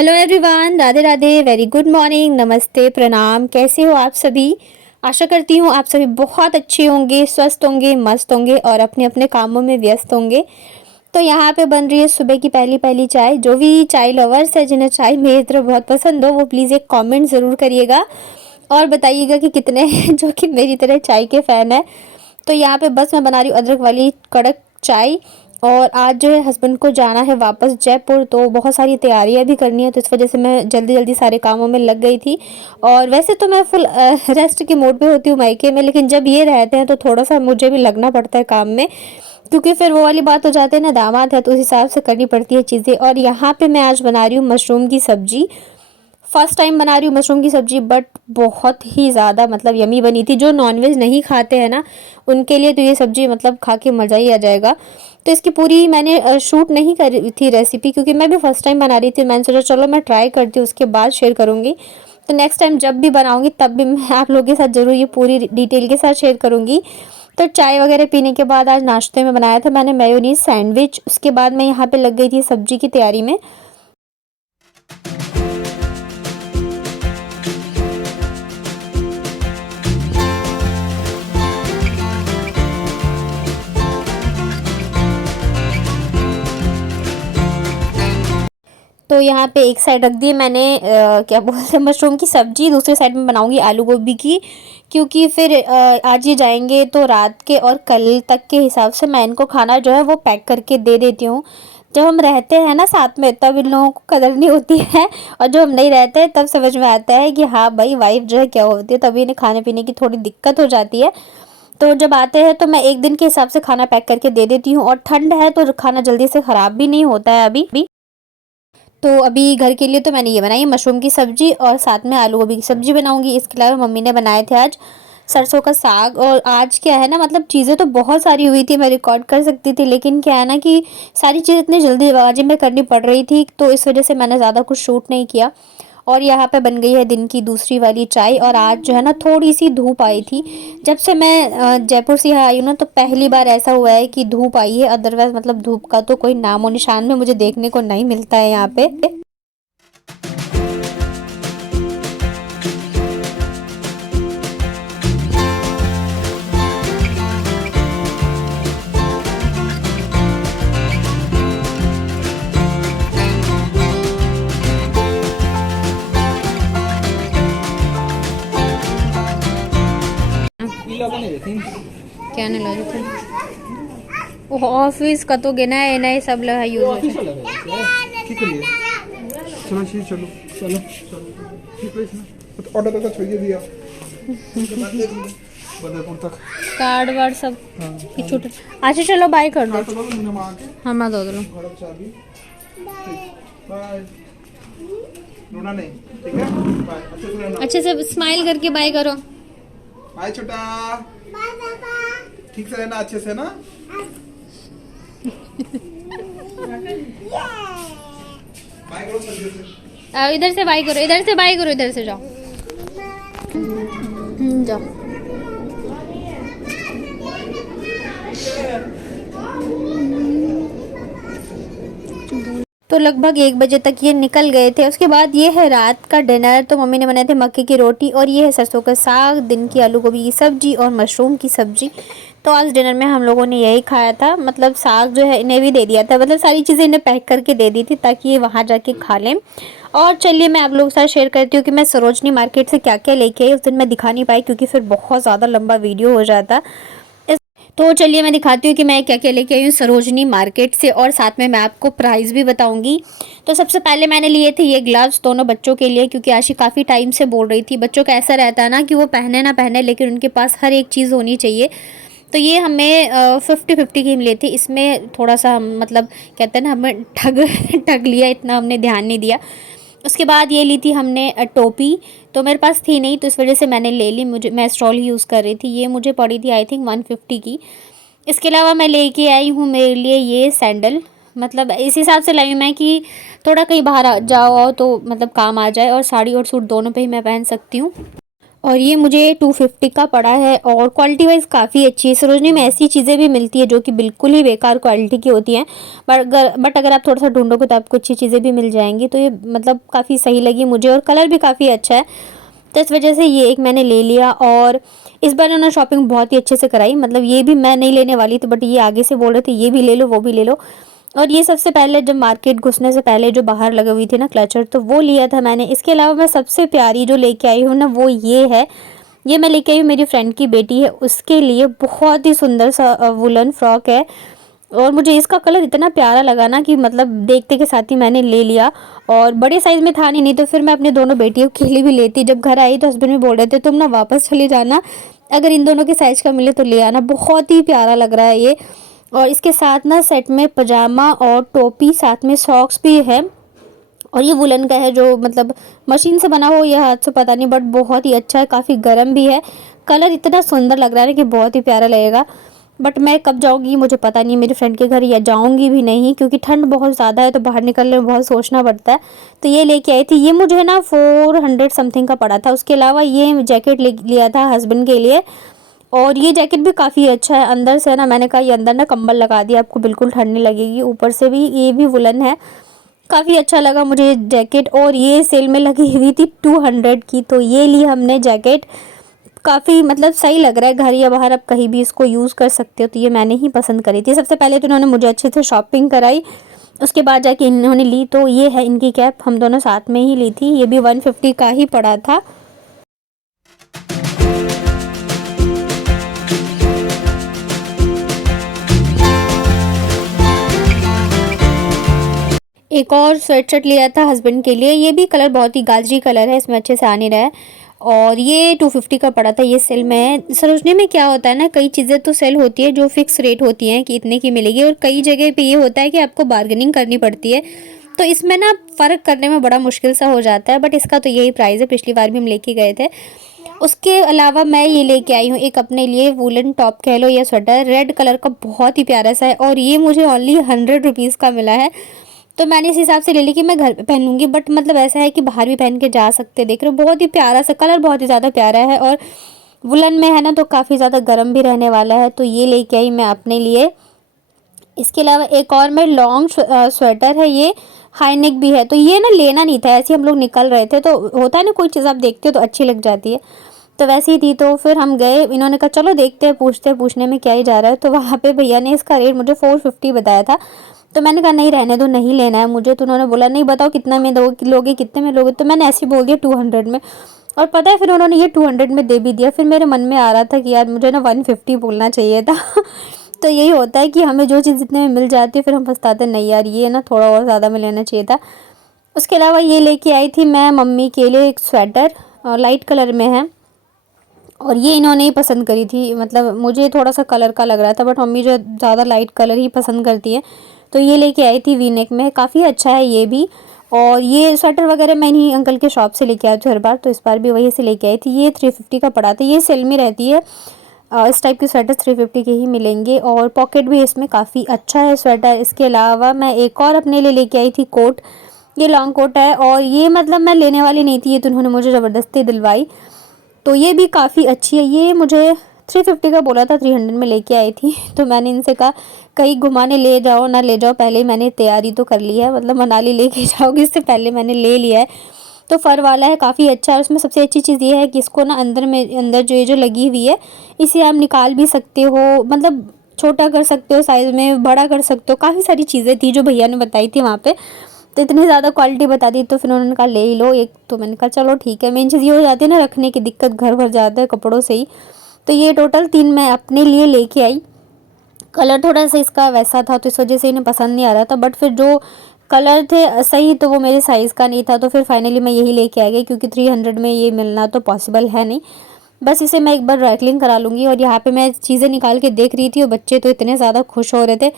Hello everyone, Radhe Radhe, very good morning, नमस्ते, प्रणाम। कैसे हो आप सभी? आशा करती हूँ आप सभी बहुत अच्छे होंगे, स्वस्थ होंगे, मस्त होंगे और अपने अपने कामों में व्यस्त होंगे। तो यहाँ पे बन रही है सुबह की पहली पहली चाय। जो भी चाय लवर्स है, जिन्हें चाय मेरी तरह बहुत पसंद हो, वो प्लीज़ एक कमेंट ज़रूर करिएगा और बताइएगा कि कितने हैं जो कि मेरी तरह चाय के फ़ैन है। तो यहाँ पे बस मैं बना रही हूँ अदरक वाली कड़क चाय। और आज जो है हस्बैंड को जाना है वापस जयपुर, तो बहुत सारी तैयारियां भी करनी है, तो इस वजह से मैं जल्दी जल्दी सारे कामों में लग गई थी। और वैसे तो मैं फुल रेस्ट के मोड पे होती हूँ मायके में, लेकिन जब ये रहते हैं तो थोड़ा सा मुझे भी लगना पड़ता है काम में, क्योंकि फिर वो वाली बात हो जाती है ना, दामाद है तो उस हिसाब से करनी पड़ती है चीज़ें। और यहाँ पे मैं आज बना रही हूँ मशरूम की सब्जी। फर्स्ट टाइम बना रही हूँ मशरूम की सब्जी, बट बहुत ही ज़्यादा मतलब यमी बनी थी। जो नॉनवेज नहीं खाते हैं ना, उनके लिए तो ये सब्जी मतलब खा के मज़ा ही आ जाएगा। तो इसकी पूरी मैंने शूट नहीं करी थी रेसिपी, क्योंकि मैं भी फर्स्ट टाइम बना रही थी। मैंने सोचा चलो मैं ट्राई करती हूँ, उसके बाद शेयर करूँगी। तो नेक्स्ट टाइम जब भी बनाऊँगी तब भी मैं आप लोगों के साथ ज़रूर ये पूरी डिटेल के साथ शेयर करूँगी। तो चाय वगैरह पीने के बाद आज नाश्ते में बनाया था मैंने मेयोनीज सैंडविच। उसके बाद मैं यहाँ पे लग गई थी सब्जी की तैयारी में। तो यहाँ पे एक साइड रख दी मैंने क्या बोलते हैं, मशरूम की सब्जी। दूसरी साइड में बनाऊंगी आलू गोभी की, क्योंकि फिर आज ये जाएंगे तो रात के और कल तक के हिसाब से मैं इनको खाना जो है वो पैक करके दे देती हूँ। जब हम रहते हैं ना साथ में, तब इन लोगों को कदर नहीं होती है, और जब हम नहीं रहते तब समझ में आता है कि हाँ भाई वाइफ जो है क्या होती है। तभी इन्हें खाने पीने की थोड़ी दिक्कत हो जाती है। तो जब आते हैं तो मैं एक दिन के हिसाब से खाना पैक करके दे देती हूँ, और ठंड है तो खाना जल्दी से ख़राब भी नहीं होता है अभी भी। तो अभी घर के लिए तो मैंने ये बनाई मशरूम की सब्जी, और साथ में आलू गोभी की सब्जी बनाऊंगी। इसके अलावा मम्मी ने बनाए थे आज सरसों का साग। और आज क्या है ना, मतलब चीज़ें तो बहुत सारी हुई थी, मैं रिकॉर्ड कर सकती थी, लेकिन क्या है ना कि सारी चीज़ इतनी जल्दीबाजी में करनी पड़ रही थी, तो इस वजह से मैंने ज़्यादा कुछ शूट नहीं किया। और यहाँ पे बन गई है दिन की दूसरी वाली चाय। और आज जो है ना थोड़ी सी धूप आई थी। जब से मैं जयपुर से यहाँ आई हूँ ना, तो पहली बार ऐसा हुआ है कि धूप आई है। अदरवाइज मतलब धूप का तो कोई नामो निशान में मुझे देखने को नहीं मिलता है यहाँ पे। क्या नहीं लगे थे वो ऑफिस का तो गिना है ना, सब लगा यूज होता है। चलो चलो चलो चलो ऑर्डर करके छोड़ दिया बदरपुर तक कार्ड वार्ड सब की छूट। अच्छा चलो बाय कर दो। हाँ मैं दो दो। रोना नहीं, ठीक है? बाय। अच्छे से स्माइल करके बाय करो। बाय छोटा, ठीक से रहना, अच्छे से ना। बाय करो सभी से। इधर से बाय करो, इधर से बाय करो, इधर से जाओ। जाओ। तो लगभग 1 बजे तक ये निकल गए थे। उसके बाद ये है रात का डिनर। तो मम्मी ने बनाए थे मक्के की रोटी, और ये है सरसों का साग, दिन की आलू गोभी की सब्जी और मशरूम की सब्जी। तो आज डिनर में हम लोगों ने यही खाया था। मतलब साग जो है इन्हें भी दे दिया था, मतलब सारी चीज़ें इन्हें पैक करके दे दी थी ताकि ये वहाँ जाके खा लें। और चलिए मैं आप लोगों के साथ शेयर करती हूँ कि मैं सरोजनी मार्केट से क्या क्या लेके आई। उस दिन मैं दिखा नहीं पाई क्योंकि फिर बहुत ज़्यादा लंबा वीडियो हो जाता। तो चलिए मैं दिखाती हूँ कि मैं क्या क्या लेके आई हूँ सरोजनी मार्केट से, और साथ में मैं आपको प्राइस भी बताऊंगी। तो सबसे पहले मैंने लिए थे ये ग्लव्स दोनों बच्चों के लिए, क्योंकि आशी काफ़ी टाइम से बोल रही थी। बच्चों का ऐसा रहता है ना कि वो पहने ना पहने, लेकिन उनके पास हर एक चीज़ होनी चाहिए। तो ये हमें 50-50 की मिली थी। इसमें थोड़ा सा मतलब कहते हैं ना, हमें ठग ठग लिया, इतना हमने ध्यान नहीं दिया। उसके बाद ये ली थी हमने टोपी। तो मेरे पास थी नहीं, तो इस वजह से मैंने ले ली। मैं स्टॉल ही यूज़ कर रही थी। ये मुझे पड़ी थी आई थिंक 150 की। इसके अलावा मैं लेके आई हूँ मेरे लिए ये सैंडल। मतलब इस हिसाब से लाई हूँ मैं कि थोड़ा कहीं बाहर जाओ तो मतलब काम आ जाए, और साड़ी और सूट दोनों पे ही मैं पहन सकती हूँ। और ये मुझे 250 का पड़ा है और क्वालिटी वाइज काफ़ी अच्छी है। सरोजनी में ऐसी चीज़ें भी मिलती है जो कि बिल्कुल ही बेकार क्वालिटी की होती हैं, बट अगर आप थोड़ा सा ढूंढोगे तो आपको अच्छी चीज़ें भी मिल जाएंगी। तो ये मतलब काफ़ी सही लगी मुझे और कलर भी काफ़ी अच्छा है, तो इस वजह से ये एक मैंने ले लिया। और इस बार उन्होंने शॉपिंग बहुत ही अच्छे से कराई, मतलब ये भी मैं नहीं लेने वाली थी बट ये आगे से बोल रहे थे ये भी ले लो वो भी ले लो। और ये सबसे पहले जब मार्केट घुसने से पहले जो बाहर लगी हुई थी ना क्लचर, तो वो लिया था मैंने। इसके अलावा मैं सबसे प्यारी जो लेके आई हूँ ना वो ये है। ये मैं लेके आई हूँ, मेरी फ्रेंड की बेटी है उसके लिए, बहुत ही सुंदर सा वुलन फ्रॉक है। और मुझे इसका कलर इतना प्यारा लगा ना कि मतलब देखते के साथ ही मैंने ले लिया। और बड़े साइज़ में था नहीं तो फिर मैं अपने दोनों बेटियों के लिए भी लेती। जब घर आई तो हस्बैंड भी बोल रहे थे तुम ना वापस चली जाना, अगर इन दोनों के साइज़ का मिले तो ले आना। बहुत ही प्यारा लग रहा है ये। और इसके साथ ना सेट में पजामा और टोपी, साथ में सॉक्स भी है। और ये वुलन का है, जो मतलब मशीन से बना हो या हाथ से पता नहीं, बट बहुत ही अच्छा है, काफ़ी गर्म भी है। कलर इतना सुंदर लग रहा है कि बहुत ही प्यारा लगेगा। बट मैं कब जाऊंगी मुझे पता नहीं, मेरी फ्रेंड के घर, या जाऊंगी भी नहीं क्योंकि ठंड बहुत ज़्यादा है तो बाहर निकलने में बहुत सोचना पड़ता है। तो ये लेके आई थी, ये मुझे ना 400 समथिंग का पड़ा था। उसके अलावा ये जैकेट ले लिया था हस्बैंड के लिए, और ये जैकेट भी काफ़ी अच्छा है। अंदर से ना मैंने कहा ये अंदर ना कंबल लगा दिया, आपको बिल्कुल ठंड नहीं लगेगी। ऊपर से भी ये भी वुलन है, काफ़ी अच्छा लगा मुझे ये जैकेट। और ये सेल में लगी हुई थी 200 की, तो ये ली हमने जैकेट। काफ़ी मतलब सही लग रहा है, घर या बाहर आप कहीं भी इसको यूज़ कर सकते हो। तो ये मैंने ही पसंद करी थी। सबसे पहले तो उन्होंने मुझे अच्छे से शॉपिंग कराई, उसके बाद जाके इन्होंने ली। तो ये है इनकी कैप, हम दोनों साथ में ही ली थी। ये भी 150 का ही पड़ा था। एक और स्वेटशर्ट लिया था हस्बैंड के लिए, ये भी कलर बहुत ही गाजरी कलर है, इसमें अच्छे से आ नहीं रहा है। और ये 250 का पड़ा था, ये सेल में है। सरोजनी में क्या होता है ना, कई चीज़ें तो सेल होती है जो फिक्स रेट होती हैं कि इतने की मिलेगी, और कई जगह पे ये होता है कि आपको बार्गेनिंग करनी पड़ती है। तो इसमें ना फ़र्क करने में बड़ा मुश्किल सा हो जाता है, बट इसका तो यही प्राइस है, पिछली बार भी हम लेके गए थे। उसके अलावा मैं ये लेके आई हूँ एक अपने लिए वुलन टॉप कह लो या स्वेटर, रेड कलर का, बहुत ही प्यारा सा है। और ये मुझे ओनली 100 रुपीज़ का मिला है। तो मैंने इस हिसाब से ले ली कि मैं घर पे पहनूंगी, बट मतलब ऐसा है कि बाहर भी पहन के जा सकते। देख रहे हो बहुत ही प्यारा सा कलर, बहुत ही ज़्यादा प्यारा है। और वुलन में है ना तो काफ़ी ज़्यादा गर्म भी रहने वाला है। तो ये लेके आई मैं अपने लिए। इसके अलावा एक और में लॉन्ग स्वेटर है, ये हाई नेक भी है। तो ये ना लेना नहीं था, ऐसे हम लोग निकल रहे थे, तो होता है ना कोई चीज़ आप देखते हो तो अच्छी लग जाती है, तो वैसी ही थी। तो फिर हम गए, इन्होंने कहा चलो देखते हैं, पूछते हैं, पूछने में क्या ही जा रहा है। तो वहाँ पे भैया ने इसका रेट मुझे 450 बताया था। तो मैंने कहा नहीं रहने दो, नहीं लेना है मुझे। तो उन्होंने बोला नहीं बताओ कितना में दो लोगे, कितने में लोगे। तो मैंने ऐसे ही बोल दिया 200 में। और पता है फिर उन्होंने ये 200 में दे भी दिया। फिर मेरे मन में आ रहा था कि यार मुझे ना 150 बोलना चाहिए था। तो यही होता है कि हमें जो चीज़ इतने में मिल जाती है फिर हम पछताते नहीं यार, ये ना थोड़ा और ज़्यादा में लेना चाहिए था। उसके अलावा ये लेके आई थी मैं मम्मी के लिए एक स्वेटर, लाइट कलर में है। और ये इन्होंने ही पसंद करी थी, मतलब मुझे थोड़ा सा कलर का लग रहा था बट मम्मी जो ज़्यादा लाइट कलर ही पसंद करती है। तो ये लेके आई थी वी नेक में, काफ़ी अच्छा है ये भी। और ये स्वेटर वगैरह मैं इन्हीं अंकल के शॉप से लेके आई थी हर बार, तो इस बार भी वहीं से लेके आई थी। ये 350 का पड़ा था, ये सेल में रहती है। इस टाइप के स्वेटर 350 के ही मिलेंगे। और पॉकेट भी इसमें काफ़ी अच्छा है स्वेटर। इसके अलावा मैं एक और अपने लिए लेके आई थी कोट, ये लॉन्ग कोट है। और ये मतलब मैं लेने वाली नहीं थी, ये तो उन्होंने मुझे ज़बरदस्ती दिलवाई। तो ये भी काफ़ी अच्छी है, ये मुझे 350 का बोला था, 300 में लेके आई थी। तो मैंने इनसे कहा कहीं घुमाने ले जाओ ना ले जाओ, पहले मैंने तैयारी तो कर ली है, मतलब मनाली लेके जाओगी इससे पहले मैंने ले लिया है। तो फ़र वाला है, काफ़ी अच्छा है। उसमें सबसे अच्छी चीज़ ये है कि इसको ना अंदर जो ये जो लगी हुई है, इसे आप निकाल भी सकते हो, मतलब छोटा कर सकते हो, साइज़ में बड़ा कर सकते हो। काफ़ी सारी चीज़ें थी जो भैया ने बताई थी वहाँ पे, तो इतनी ज़्यादा क्वालिटी बता दी तो फिर उन्होंने कहा ले ही लो एक। तो मैंने कहा चलो ठीक है। मेन चीज़ ये हो जाती है ना रखने की दिक्कत, घर भर जाता है कपड़ों से ही। तो ये टोटल 3 मैं अपने लिए लेके आई। कलर थोड़ा सा इसका वैसा था तो इस वजह से इन्हें पसंद नहीं आ रहा था, बट फिर जो कलर थे सही तो वो मेरे साइज़ का नहीं था, तो फिर फाइनली मैं यही लेके आ गई क्योंकि 300 में ये मिलना तो पॉसिबल है नहीं। बस इसे मैं एक बार ड्राई क्लीन करा लूँगी। और यहाँ पे मैं चीज़ें निकाल के देख रही थी और बच्चे तो इतने ज़्यादा खुश हो रहे थे,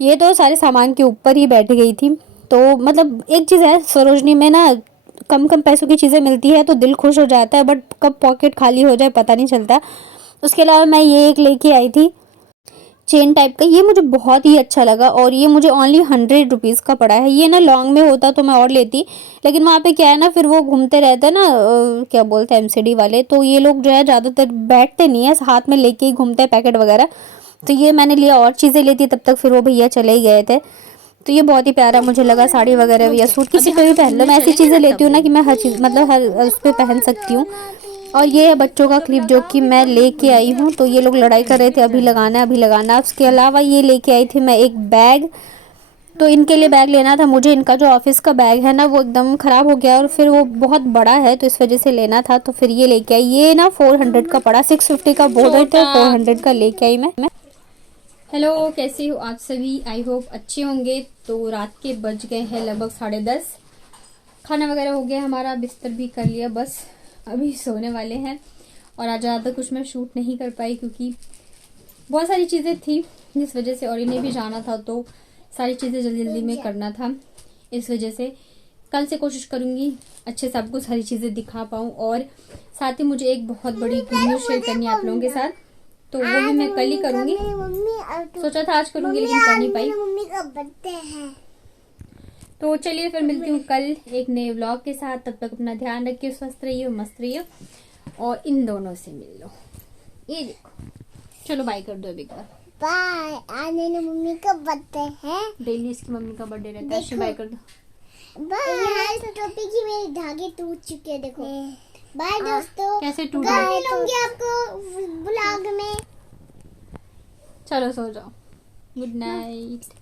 ये तो सारे सामान के ऊपर ही बैठ गई थी। तो मतलब एक चीज़ है सरोजनी में ना, कम कम पैसों की चीज़ें मिलती है तो दिल खुश हो जाता है, बट कब पॉकेट खाली हो जाए पता नहीं चलता। उसके अलावा मैं ये एक लेके आई थी, चेन टाइप का, ये मुझे बहुत ही अच्छा लगा और ये मुझे ओनली 100 रुपीज़ का पड़ा है। ये ना लॉन्ग में होता तो मैं और लेती, लेकिन वहाँ पे क्या है ना, फिर वो घूमते रहते हैं ना, क्या बोलते हैं एमसीडी वाले, तो ये लोग जो है ज़्यादातर बैठते नहीं है, हाथ में लेके ही घूमते हैं पैकेट वगैरह। तो ये मैंने लिया, और चीज़ें लेती तब तक फिर वो भैया चले ही गए थे। तो ये बहुत ही प्यारा मुझे लगा, साड़ी वगैरह भी या सूट किसी पे भी पहन लो। मैं ऐसी चीज़ें लेती हूँ ना कि मैं हर चीज़ मतलब हर उस पर पहन सकती हूँ। और ये है बच्चों का क्लिप जो कि मैं लेके आई हूँ। तो ये लोग लड़ाई कर रहे थे अभी लगाना है अभी लगाना है। उसके अलावा ये लेके आई थी मैं एक बैग, तो इनके लिए बैग लेना था मुझे। इनका जो ऑफिस का बैग है ना वो एकदम ख़राब हो गया और फिर वो बहुत बड़ा है, तो इस वजह से लेना था, तो फिर ये लेके आई। ये ना 400 का पड़ा, 650 का बोल रहे थे, 400 का लेके आई मैं। हेलो, कैसे हो आप सभी? आई होप अच्छे होंगे। तो रात के बज गए हैं लगभग 10:30। खाना वगैरह हो गया हमारा, बिस्तर भी कर लिया, बस अभी सोने वाले हैं। और आज ज़्यादा कुछ मैं शूट नहीं कर पाई क्योंकि बहुत सारी चीज़ें थी जिस वजह से, और इन्हें भी जाना था तो सारी चीज़ें जल्दी जल्दी में करना था। इस वजह से कल से कोशिश करूँगी अच्छे से आपको सारी चीज़ें दिखा पाऊँ। और साथ ही मुझे एक बहुत बड़ी गुड न्यूज़ शेयर करनी है आप लोगों के साथ, तो वो भी मैं कल ही करूँगी। सोचा था आज करूँगी लेकिन कर नहीं पाई। मम्मी का बर्थडे है। तो चलिए फिर मिलती हूँ कल एक नए व्लॉग के साथ। तब तक अपना ध्यान रखिए, स्वस्थ रहिए, मस्त रहिए और इन दोनों से मिल लो। ये देखो, चलो बाय कर दो एक बार। बाय। आज मेरी मम्मी का बर्थडे है। डेली इसकी मम्मी का बर्थडे रहता है, ऐसे बाय कर दो। बाय। टोपी की मेरे धागे टूट चुके हैं, देखो। बाय दोस्तों। कैसे टूट कल गए? मिलूंगी आपको ब्लॉग में। चलो सो जाओ, गुड नाइट।